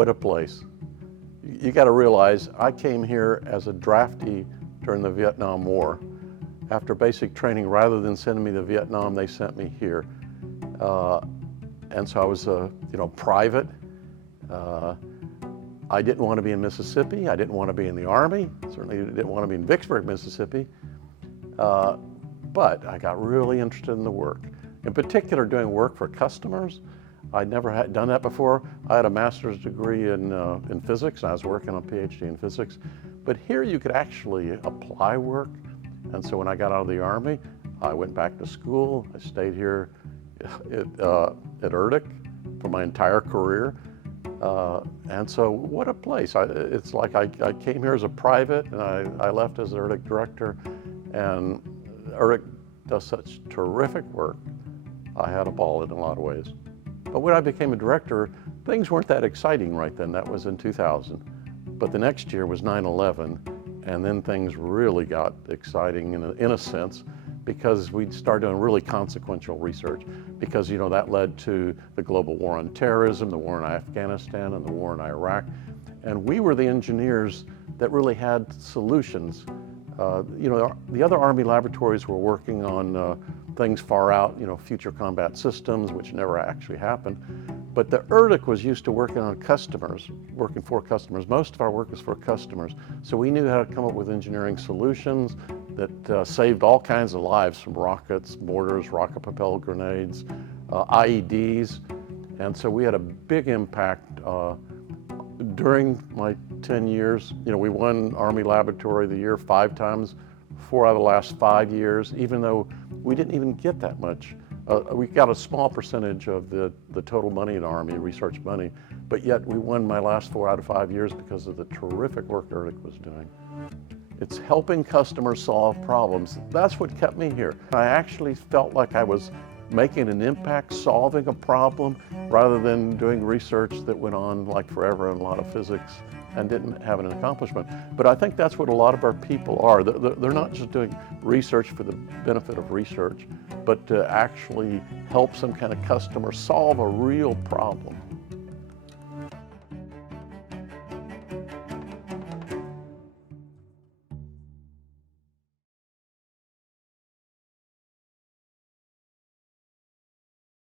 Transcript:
What a place. You got to realize I came here as a draftee during the Vietnam War. After basic training, rather than sending me to Vietnam, they sent me here. And so I was private. I didn't want to be in Mississippi. I didn't want to be in the Army. Certainly didn't want to be in Vicksburg, Mississippi. But I got really interested in the work. In particular, doing work for customers. I'd never had done that before. I had a master's degree in physics, and I was working on a PhD in physics. But here you could actually apply work. And so when I got out of the Army, I went back to school. I stayed here at ERDC for my entire career. And so what a place. It's like I came here as a private, and I left as ERDC director. And ERDC does such terrific work. I had a ball in a lot of ways. But when I became a director, things weren't that exciting right then. That was in 2000. But the next year was 9/11, and then things really got exciting in a sense, because we started doing really consequential research, because that led to the global war on terrorism, the war in Afghanistan, and the war in Iraq. And we were the engineers that really had solutions. The other Army laboratories were working on things far out, future combat systems, which never actually happened. But the ERDC was used to working on customers, working for customers. Most of our work is for customers. So we knew how to come up with engineering solutions that saved all kinds of lives, from rockets, mortars, rocket-propelled grenades, IEDs. And so we had a big impact during my 10 years. We won Army Laboratory of the Year 5 times, 4 out of the last 5 years, even though we didn't even get that much. We got a small percentage of the total money in Army, research money, but yet we won my last 4 out of 5 years because of the terrific work ERDC was doing. It's helping customers solve problems. That's what kept me here. I actually felt like I was making an impact, solving a problem, rather than doing research that went on like forever in a lot of physics and didn't have an accomplishment. But I think that's what a lot of our people are. They're not just doing research for the benefit of research, but to actually help some kind of customer solve a real problem.